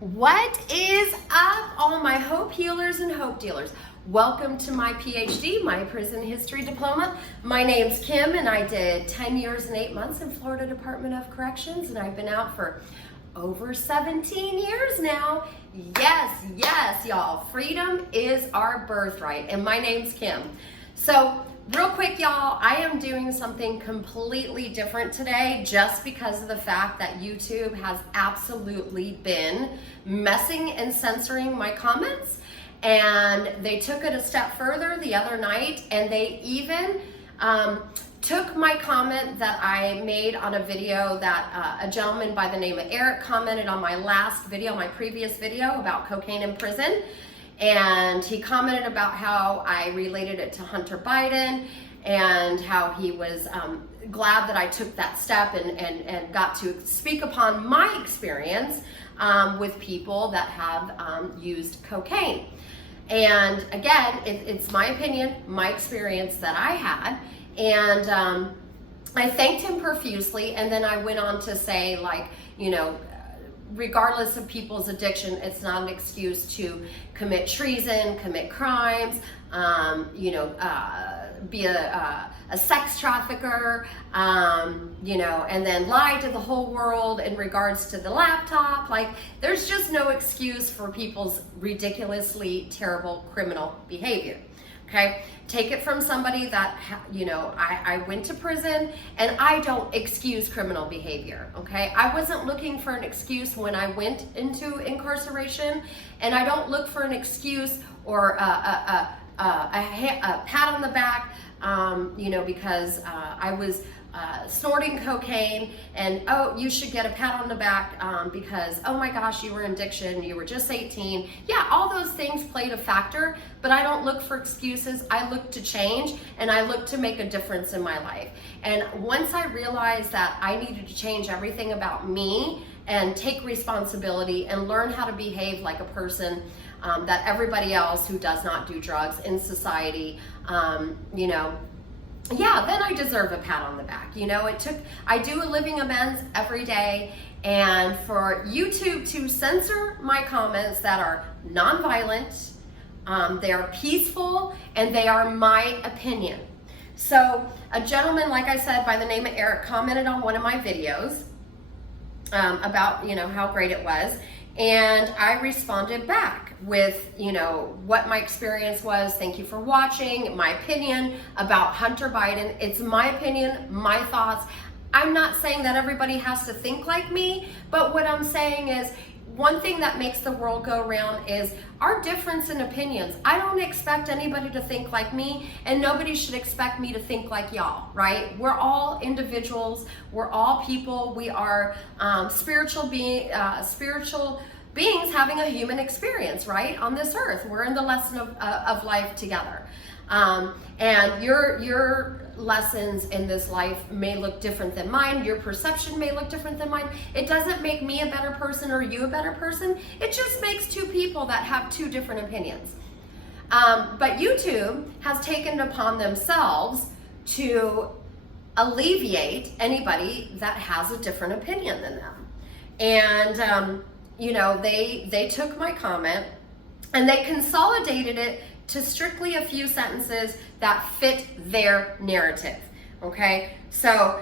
What is up, all my hope healers and hope dealers? Welcome to my PhD, my prison history diploma. My name's Kim, and I did 10 years and 8 months in Florida Department of Corrections, and I've been out for over 17 years now. Yes, y'all. Freedom is our birthright, and my name's Kim. So, real quick, y'all, I am doing something completely different today just because of the fact that YouTube has absolutely been messing and censoring my comments. And they took it a step further the other night, and they even took my comment that I made on a video that a gentleman by the name of Eric commented on my last video, my previous video about cocaine in prison. And he commented about how I related it to Hunter Biden and how he was glad that I took that step and got to speak upon my experience with people that have used cocaine. And again, it's my opinion, my experience that I had. And I thanked him profusely. And then I went on to say, like, you know, regardless of people's addiction, it's not an excuse to commit treason, commit crimes, be a sex trafficker, and then lie to the whole world in regards to the laptop. Like, there's just no excuse for people's ridiculously terrible criminal behavior. Okay, take it from somebody that, I went to prison, and I don't excuse criminal behavior. Okay, I wasn't looking for an excuse when I went into incarceration, and I don't look for an excuse or a pat on the back, because I was snorting cocaine, and you should get a pat on the back because, oh my gosh, you were in addiction, you were just 18. Yeah, all those things played a factor, but I don't look for excuses. I look to change, and I look to make a difference in my life. And once I realized that I needed to change everything about me and take responsibility and learn how to behave like a person that everybody else who does not do drugs in society, then I deserve a pat on the back. I do a living amends every day, and for YouTube to censor my comments that are nonviolent, they are peaceful, and they are my opinion. So a gentleman, like I said, by the name of Eric, commented on one of my videos about, how great it was. And I responded back with, what my experience was. Thank you for watching. My opinion about Hunter Biden. It's my opinion, my thoughts. I'm not saying that everybody has to think like me, but what I'm saying is, one thing that makes the world go round is our difference in opinions. I don't expect anybody to think like me, and nobody should expect me to think like y'all, right? We're all individuals. We're all people. We are spiritual beings having a human experience, right, on this earth. We're in the lesson of life together. And your lessons in this life may look different than mine. Your perception may look different than mine. It doesn't make me a better person or you a better person. It just makes two people that have two different opinions. But YouTube has taken it upon themselves to alleviate anybody that has a different opinion than them. And, they took my comment and they consolidated it to strictly a few sentences that fit their narrative, okay? So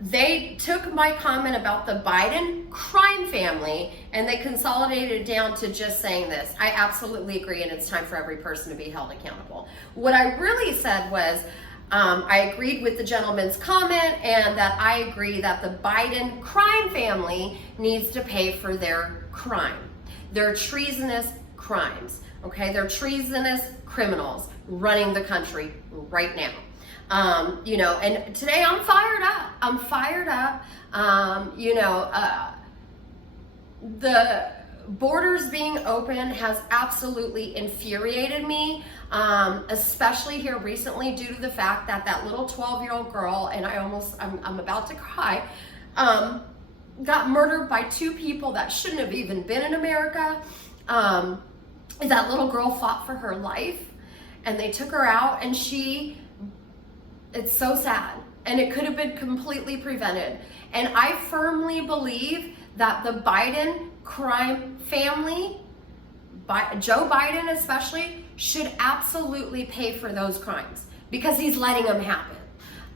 they took my comment about the Biden crime family and they consolidated it down to just saying this: I absolutely agree, and it's time for every person to be held accountable. What I really said was, I agreed with the gentleman's comment, and that I agree that the Biden crime family needs to pay for their crime, their treasonous crimes. Okay, they're treasonous criminals running the country right now. And today I'm fired up. The borders being open has absolutely infuriated me, especially here recently, due to the fact that that little 12-year-old girl, and I'm about to cry, got murdered by two people that shouldn't have even been in America. That little girl fought for her life, and they took her out, and it's so sad, and it could have been completely prevented. And I firmly believe that the Biden crime family, Joe Biden especially, should absolutely pay for those crimes because he's letting them happen.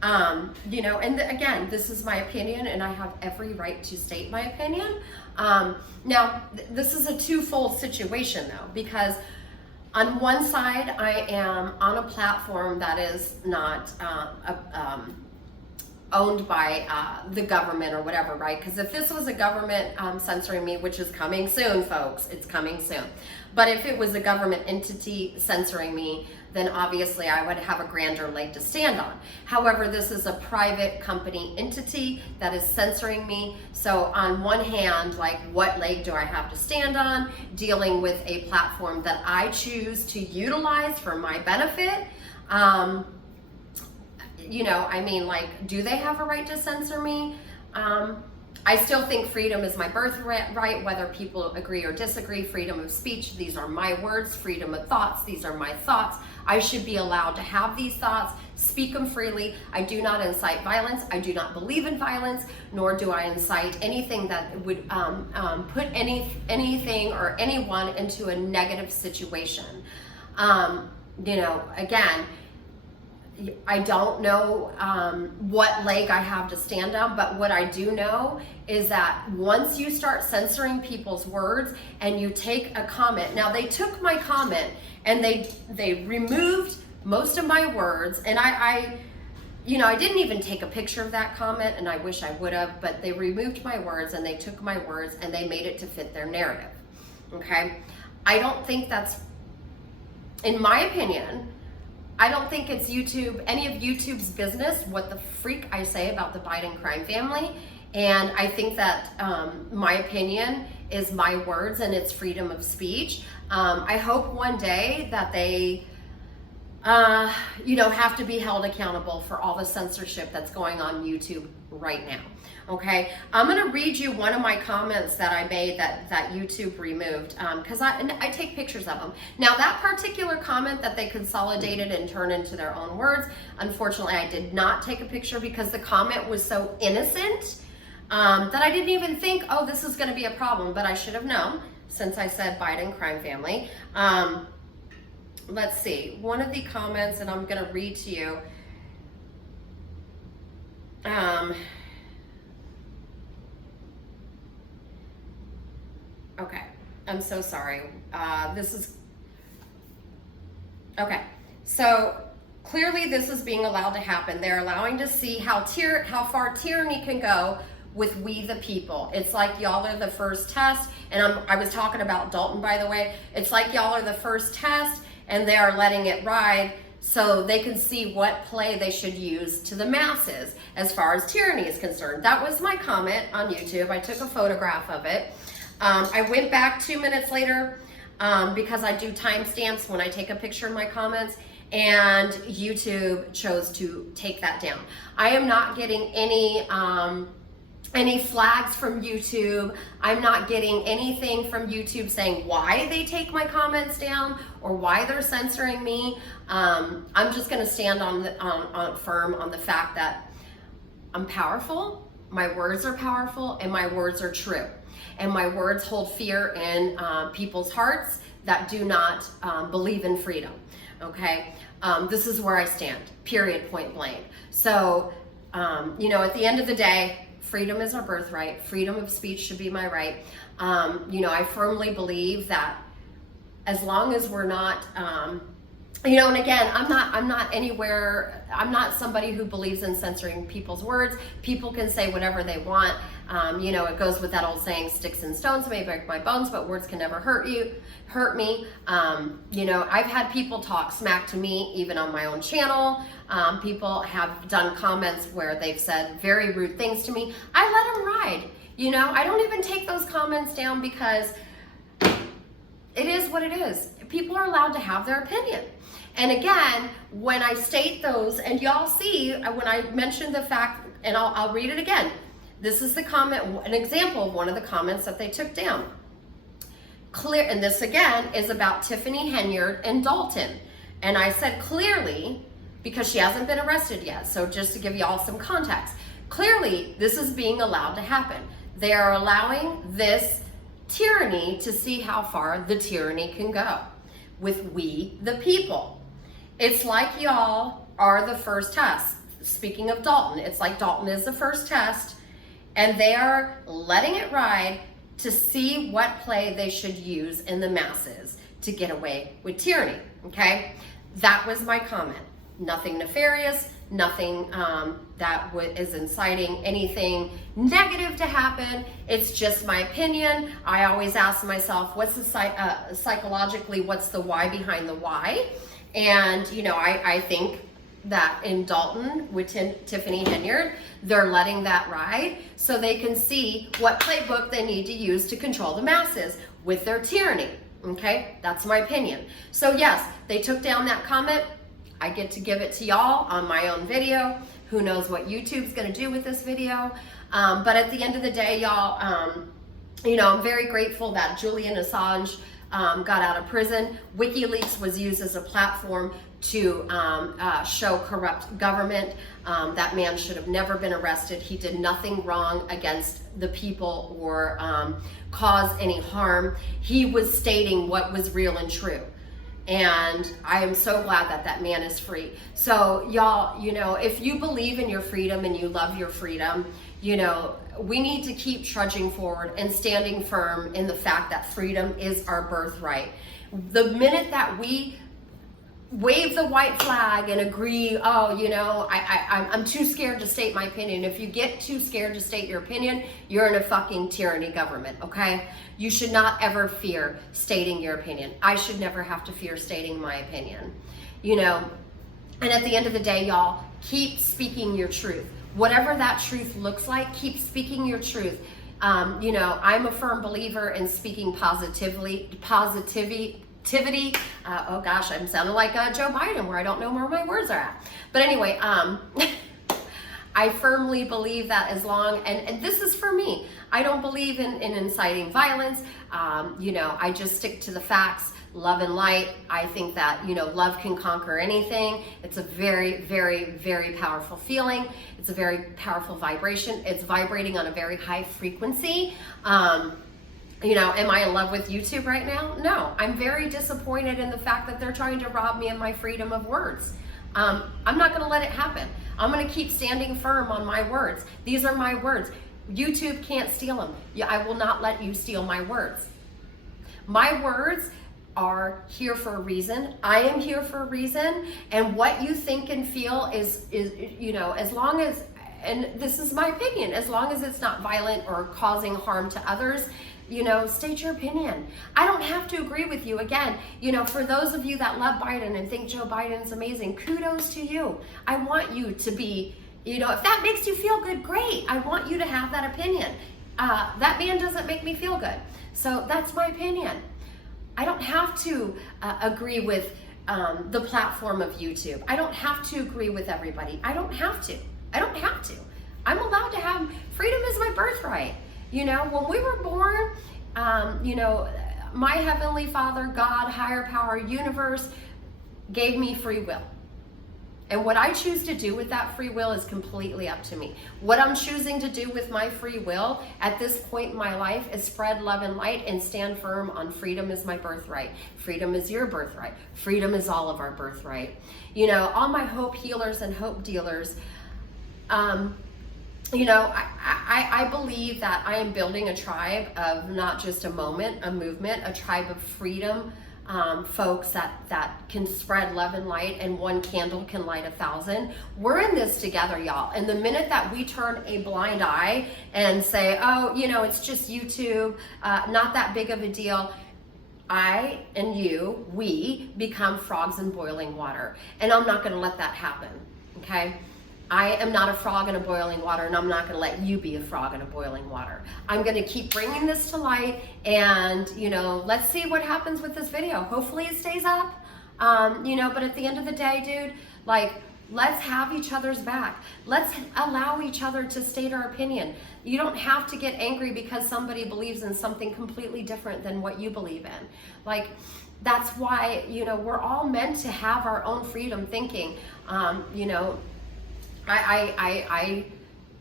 And again, this is my opinion and I have every right to state my opinion. Now, this is a twofold situation though, because on one side, I am on a platform that is not owned by the government or whatever, right? Because if this was a government censoring me, which is coming soon, folks, it's coming soon. But if it was a government entity censoring me, then obviously I would have a grander leg to stand on. However, this is a private company entity that is censoring me. So on one hand, like, what leg do I have to stand on? Dealing with a platform that I choose to utilize for my benefit. Do they have a right to censor me? I still think freedom is my birthright, whether people agree or disagree. Freedom of speech, these are my words. Freedom of thoughts, these are my thoughts. I should be allowed to have these thoughts, speak them freely. I do not incite violence. I do not believe in violence, nor do I incite anything that would put anything or anyone into a negative situation. Again, I don't know what leg I have to stand on, but what I do know is that once you start censoring people's words and you take a comment, now they took my comment and they removed most of my words, and I didn't even take a picture of that comment, and I wish I would have, but they removed my words and they took my words and they made it to fit their narrative, okay? I don't think that's, in my opinion, I don't think it's any of YouTube's business what the freak I say about the Biden crime family. And I think that my opinion is my words and it's freedom of speech. I hope one day that they, have to be held accountable for all the censorship that's going on YouTube right now. Okay, I'm going to read you one of my comments that I made that YouTube removed because I take pictures of them. Now, that particular comment that they consolidated and turned into their own words, unfortunately, I did not take a picture because the comment was so innocent that I didn't even think, oh, this is going to be a problem, but I should have known since I said Biden crime family. Let's see, one of the comments, and I'm going to read to you. Okay, I'm so sorry. Okay, so clearly this is being allowed to happen. They're allowing to see how far tyranny can go with we the people. It's like y'all are the first test, and I was talking about Dalton, by the way. It's like y'all are the first test, and they are letting it ride so they can see what play they should use to the masses as far as tyranny is concerned. That was my comment on YouTube. I took a photograph of it. I went back 2 minutes later because I do timestamps when I take a picture of my comments, and YouTube chose to take that down. I am not getting any flags from YouTube. I'm not getting anything from YouTube saying why they take my comments down or why they're censoring me. I'm just going to stand firm on the fact that I'm powerful, my words are powerful, and my words are true. And my words hold fear in people's hearts that do not believe in freedom, okay? This is where I stand, period, point blank. So, at the end of the day, freedom is our birthright. Freedom of speech should be my right. I firmly believe that as long as we're not, and again, I'm not somebody who believes in censoring people's words. People can say whatever they want. It goes with that old saying, sticks and stones may break my bones, but words can never hurt me. I've had people talk smack to me, even on my own channel. People have done comments where they've said very rude things to me. I let them ride. I don't even take those comments down because it is what it is. People are allowed to have their opinion. And again, when I state those, and y'all see, when I mentioned the fact, and I'll read it again. This is the comment, an example of one of the comments that they took down. Clear, and this again is about Tiffany Henyard and Dalton. And I said clearly, because she hasn't been arrested yet, so just to give y'all some context, clearly this is being allowed to happen. They are allowing this tyranny to see how far the tyranny can go with we, the people. It's like y'all are the first test. Speaking of Dalton, it's like Dalton is the first test, and they are letting it ride to see what play they should use in the masses to get away with tyranny, okay? That was my comment. Nothing nefarious, nothing that is inciting anything negative to happen. It's just my opinion. I always ask myself, what's the psychologically, what's the why behind the why? And, you know, I think that in Dalton with Tiffany Henyard, they're letting that ride so they can see what playbook they need to use to control the masses with their tyranny. Okay, that's my opinion. So yes, they took down that comment. I get to give it to y'all on my own video. Who knows what YouTube's gonna do with this video? But at the end of the day, y'all, you know, I'm very grateful that Julian Assange got out of prison. WikiLeaks was used as a platform to show corrupt government. That man should have never been arrested. He did nothing wrong against the people or cause any harm. He was stating what was real and true. And I am so glad that that man is free. So y'all, you know, if you believe in your freedom and you love your freedom, you know, we need to keep trudging forward and standing firm in the fact that freedom is our birthright. The minute that we wave the white flag and agree, oh, you know, I'm too scared to state my opinion. If you get too scared to state your opinion, you're in a fucking tyranny government, okay? You should not ever fear stating your opinion. I should never have to fear stating my opinion, you know? And at the end of the day, y'all, keep speaking your truth. Whatever that truth looks like, keep speaking your truth. You know, I'm a firm believer in speaking positivity. Oh gosh, I'm sounding like Joe Biden, where I don't know where my words are at. But anyway, I firmly believe that as long, and this is for me, I don't believe in inciting violence. You know, I just stick to the facts, love and light. I think that, you know, love can conquer anything. It's a very, very, very powerful feeling. It's a very powerful vibration. It's vibrating on a very high frequency. You know, am I in love with YouTube right now? No, I'm very disappointed in the fact that they're trying to rob me of my freedom of words. I'm not gonna let it happen. I'm gonna keep standing firm on my words. These are my words. YouTube can't steal them. I will not let you steal my words. My words are here for a reason. I am here for a reason. And what you think and feel is you know, as long as, and this is my opinion, as long as it's not violent or causing harm to others, you know, state your opinion. I don't have to agree with you. Again, you know, for those of you that love Biden and think Joe Biden's amazing, kudos to you. I want you to be, you know, if that makes you feel good, great. I want you to have that opinion. That man doesn't make me feel good. So that's my opinion. I don't have to agree with the platform of YouTube. I don't have to agree with everybody. I don't have to. I don't have to. I'm allowed to have, freedom is my birthright. You know, when we were born, you know, my Heavenly Father, God, higher power, universe gave me free will. And what I choose to do with that free will is completely up to me. What I'm choosing to do with my free will at this point in my life is spread love and light and stand firm on freedom is my birthright. Freedom is your birthright. Freedom is all of our birthright. You know, all my hope healers and hope dealers, you know, I believe that I am building a tribe of not just a moment, a movement, a tribe of freedom, folks that can spread love and light, and one candle can light 1,000. We're in this together, y'all. And the minute that we turn a blind eye and say, oh, you know, it's just YouTube, not that big of a deal, I and you, we become frogs in boiling water. And I'm not gonna let that happen, okay? I am not a frog in a boiling water, and I'm not going to let you be a frog in a boiling water. I'm going to keep bringing this to light, and, you know, let's see what happens with this video. Hopefully it stays up, you know, but at the end of the day, dude, like, let's have each other's back. Let's allow each other to state our opinion. You don't have to get angry because somebody believes in something completely different than what you believe in. Like, that's why, you know, we're all meant to have our own freedom thinking, you know. I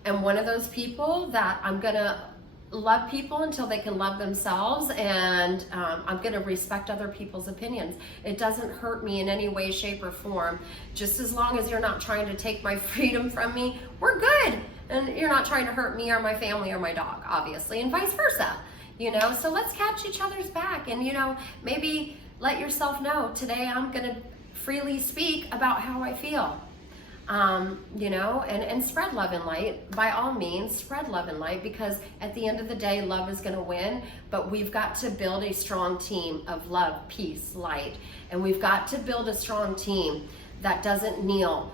am one of those people that I'm gonna love people until they can love themselves, and I'm going to respect other people's opinions. It doesn't hurt me in any way, shape, or form. Just as long as you're not trying to take my freedom from me, we're good. And you're not trying to hurt me or my family or my dog, obviously, and vice versa. So let's catch each other's back, and maybe let yourself know, today I'm going to freely speak about how I feel. And spread love and light. By all means, spread love and light, because at the end of the day, love is going to win. But we've got to build a strong team of love, peace, light. And we've got to build a strong team that doesn't kneel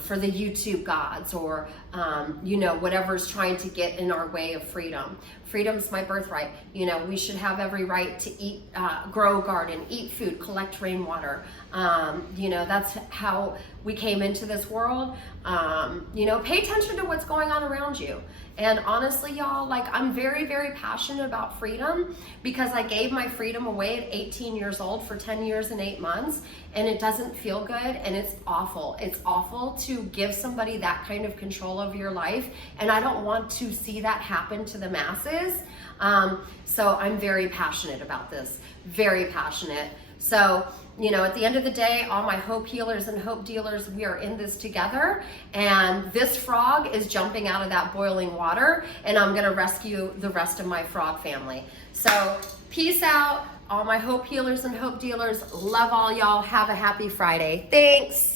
for the YouTube gods or, whatever's trying to get in our way of freedom. Freedom's my birthright. We should have every right to eat, grow a garden, eat food, collect rainwater. That's how we came into this world. Pay attention to what's going on around you. And honestly, y'all, I'm very, very passionate about freedom, because I gave my freedom away at 18 years old for 10 years and 8 months, and it doesn't feel good, and it's awful. It's awful to give somebody that kind of control of your life, and I don't want to see that happen to the masses. So I'm very passionate about this, very passionate. So, at the end of the day, all my hope healers and hope dealers, we are in this together. And this frog is jumping out of that boiling water, and I'm going to rescue the rest of my frog family. So, peace out, all my hope healers and hope dealers. Love all y'all. Have a happy Friday. Thanks.